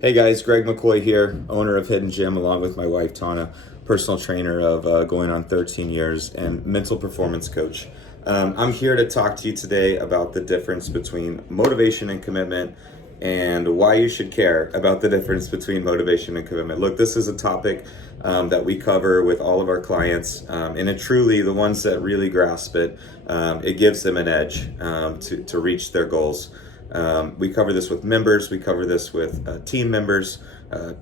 Hey guys, Greg McCoy here, owner of Hidden Gym, along with my wife Tana, personal trainer of going on 13 years and mental performance coach. I'm here to talk to you today about the difference between motivation and commitment and why you should care about the difference between motivation and commitment. Look, this is a topic that we cover with all of our clients, and it truly, the ones that really grasp it, it gives them an edge to reach their goals. We cover this with members, we cover this with team members,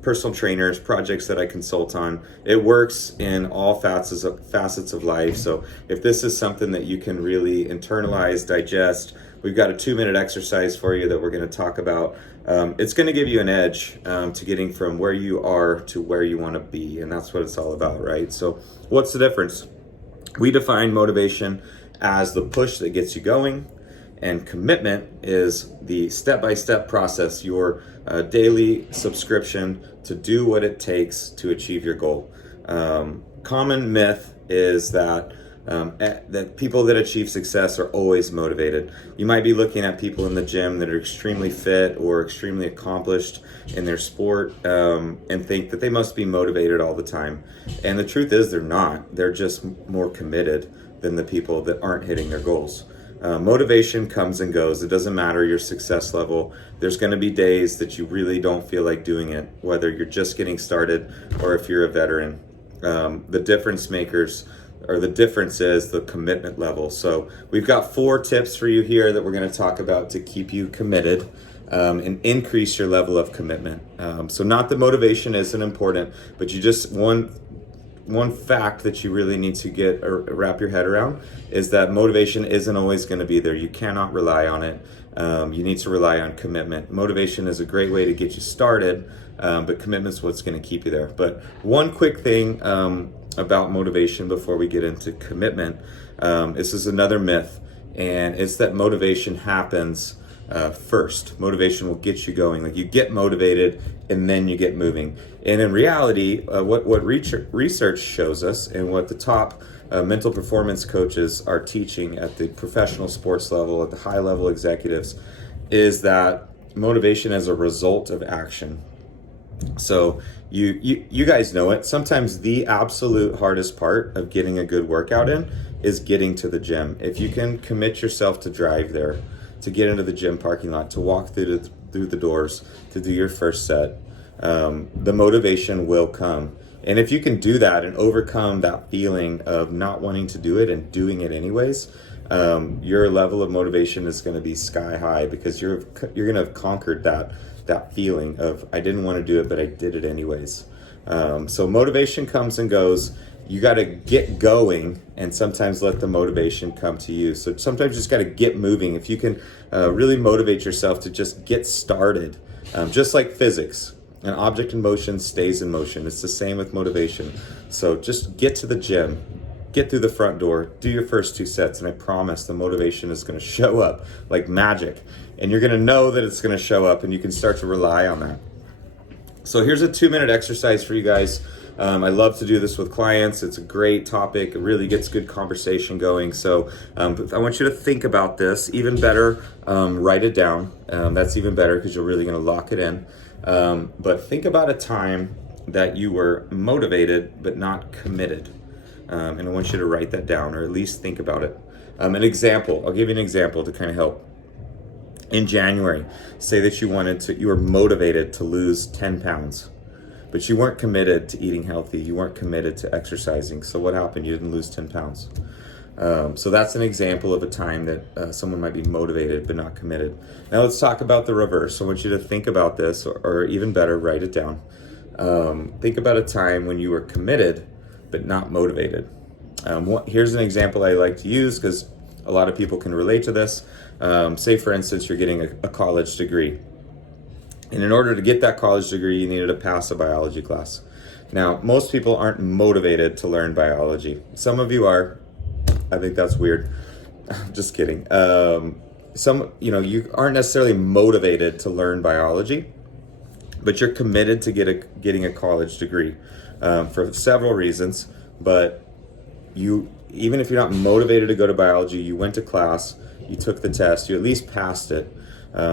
personal trainers, projects that I consult on. It works in all facets of life. So if this is something that you can really internalize, digest, we've got a 2-minute exercise for you that we're going to talk about. It's going to give you an edge to getting from where you are to where you want to be. And that's what it's all about, right? So what's the difference? We define motivation as the push that gets you going. And commitment is the step-by-step process, your daily subscription to do what it takes to achieve your goal. Common myth is that people that achieve success are always motivated. You might be looking at people in the gym that are extremely fit or extremely accomplished in their sport and think that they must be motivated all the time. And the truth is they're not. They're just more committed than the people that aren't hitting their goals. Motivation comes and goes. It doesn't matter your success level. There's going to be days that you really don't feel like doing it, whether you're just getting started or if you're a veteran. The difference is the commitment level. So we've got 4 tips for you here that we're going to talk about to keep you committed and increase your level of commitment. So not that motivation isn't important, but you just one fact that you really need to get or wrap your head around is that motivation isn't always going to be there. You cannot rely on it. You need to rely on commitment. Motivation is a great way to get you started, but commitment is what's going to keep you there. But one quick thing about motivation before we get into commitment, this is another myth, and it's that motivation happens first. Motivation will get you going. Like you get motivated and then you get moving. And in reality, what research shows us and what the top mental performance coaches are teaching at the professional sports level, at the high level executives, is that motivation is a result of action. So you guys know it. Sometimes the absolute hardest part of getting a good workout in is getting to the gym. If you can commit yourself to drive there, to get into the gym parking lot, to walk through the doors, to do your first set, the motivation will come. And if you can do that and overcome that feeling of not wanting to do it and doing it anyways, your level of motivation is going to be sky high because you're going to have conquered that feeling of I didn't want to do it, but I did it anyways. So motivation comes and goes. You got to get going and sometimes let the motivation come to you. So sometimes you just got to get moving. If you can really motivate yourself to just get started, just like physics, an object in motion stays in motion. It's the same with motivation. So just get to the gym, get through the front door, do your first 2 sets, and I promise the motivation is going to show up like magic. And you're going to know that it's going to show up and you can start to rely on that. So here's a 2-minute exercise for you guys. I love to do this with clients. It's a great topic. It really gets good conversation going. So I want you to think about this. Even better, write it down. That's even better because you're really going to lock it in. But think about a time that you were motivated but not committed. And I want you to write that down or at least think about it. An example. I'll give you an example to kind of help. In January, say that you were motivated to lose 10 pounds. But you weren't committed to eating healthy. You weren't committed to exercising. So what happened? You didn't lose 10 pounds. So that's an example of a time that someone might be motivated but not committed. Now let's talk about the reverse. I want you to think about this, or even better, write it down. Think about a time when you were committed but not motivated. Here's an example I like to use because a lot of people can relate to this. Say, for instance, you're getting a college degree. And in order to get that college degree, you needed to pass a biology class. Now, most people aren't motivated to learn biology. Some of you are. I think that's weird. Just kidding. You aren't necessarily motivated to learn biology, but you're committed to getting a college degree for several reasons. But even if you're not motivated to go to biology, you went to class, you took the test, you at least passed it.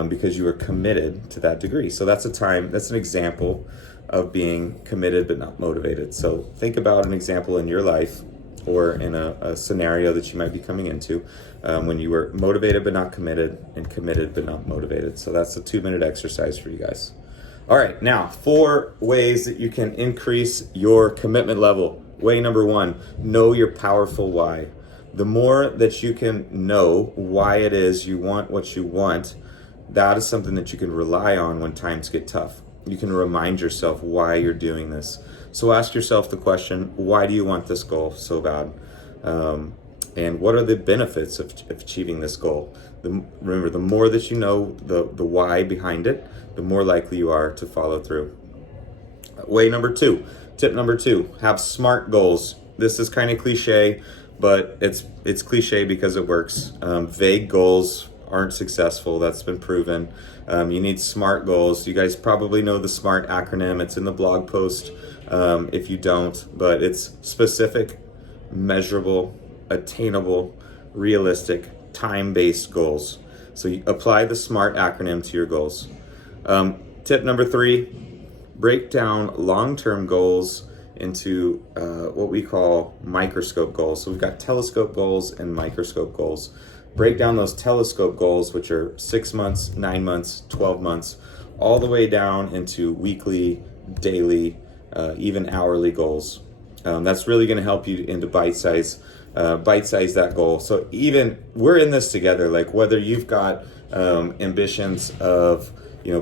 because you were committed to that degree. So that's an example of being committed but not motivated. So think about an example in your life or in a scenario that you might be coming into when you were motivated but not committed, and committed but not motivated. So that's a 2-minute exercise for you guys. All right, now 4 ways that you can increase your commitment level. Way number 1, know your powerful why. The more that you can know why it is you want what you want, that is something that you can rely on when times get tough. You can remind yourself why you're doing this. So ask yourself the question, why do you want this goal so bad? And what are the benefits of achieving this goal? Remember, the more that you know the why behind it, the more likely you are to follow through. Tip number 2, have SMART goals. This is kind of cliche, but it's cliche because it works. Vague goals aren't successful. That's been proven. You need SMART goals. You guys probably know the SMART acronym. It's in the blog post if you don't, but it's specific, measurable, attainable, realistic, time-based goals. So you apply the SMART acronym to your goals. Tip number 3, break down long-term goals into what we call microscope goals. So we've got telescope goals and microscope goals. Break down those telescope goals, which are 6 months, 9 months, 12 months, all the way down into weekly, daily, even hourly goals. That's really going to help you into bite-size that goal. So even we're in this together, like whether you've got ambitions of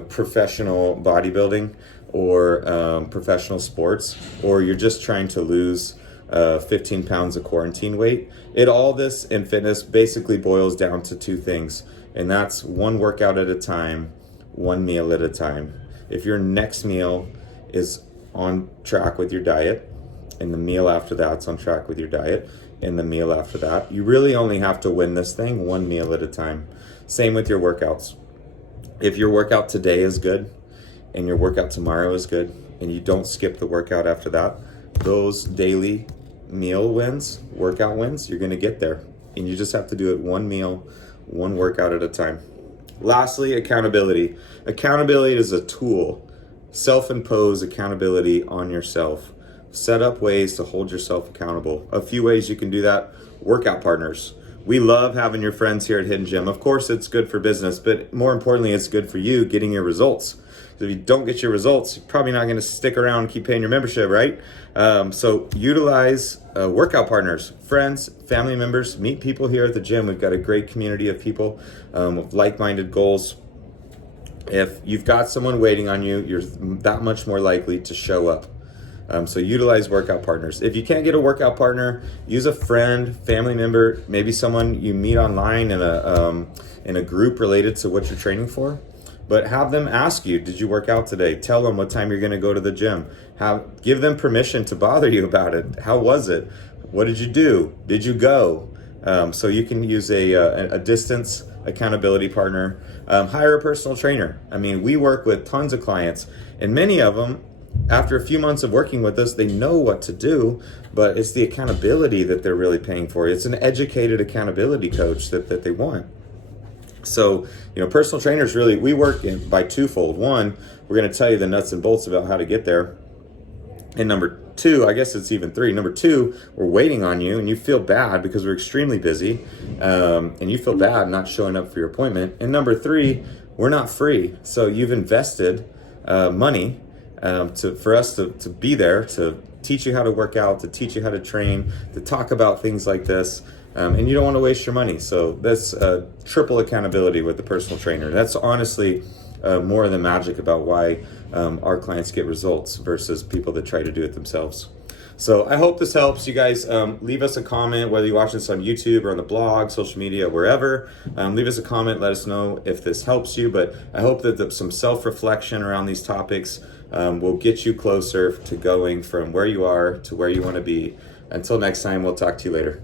professional bodybuilding or professional sports, or you're just trying to lose 15 pounds of quarantine weight. All this in fitness basically boils down to 2 things, and that's 1 workout at a time, 1 meal at a time. If your next meal is on track with your diet, and the meal after that's on track with your diet, and the meal after that, you really only have to win this thing 1 meal at a time. Same with your workouts. If your workout today is good, and your workout tomorrow is good, and you don't skip the workout after that, those daily meal wins, workout wins, you're going to get there. And you just have to do it 1 meal, 1 workout at a time. Lastly, accountability. Accountability is a tool. Self-impose accountability on yourself. Set up ways to hold yourself accountable. A few ways you can do that: workout partners. We love having your friends here at Hidden Gym. Of course, it's good for business, but more importantly, it's good for you getting your results. If you don't get your results, you're probably not going to stick around and keep paying your membership, right? So utilize workout partners, friends, family members. Meet people here at the gym. We've got a great community of people with like-minded goals. If you've got someone waiting on you, you're that much more likely to show up. So utilize workout partners. If you can't get a workout partner, use a friend, family member, maybe someone you meet online in a group related to what you're training for. But have them ask you, did you work out today? Tell them what time you're going to go to the gym. Give them permission to bother you about it. How was it? What did you do? Did you go? So you can use a distance accountability partner. Hire a personal trainer. I mean, we work with tons of clients, and many of them, after a few months of working with us, they know what to do, but it's the accountability that they're really paying for. It's an educated accountability coach that they want. So, personal trainers really, we work by twofold. 1, we're going to tell you the nuts and bolts about how to get there. And number 2, I guess it's even 3. Number 2, we're waiting on you and you feel bad because we're extremely busy, and you feel bad not showing up for your appointment. And number 3, we're not free. So you've invested money for us to be there, to teach you how to work out, to teach you how to train, to talk about things like this. And you don't want to waste your money. So that's triple accountability with the personal trainer. That's honestly more of the magic about why our clients get results versus people that try to do it themselves. So I hope this helps you guys. Leave us a comment, whether you're watching this on YouTube or on the blog, social media, wherever. Leave us a comment. Let us know if this helps you. But I hope that some self-reflection around these topics will get you closer to going from where you are to where you want to be. Until next time, we'll talk to you later.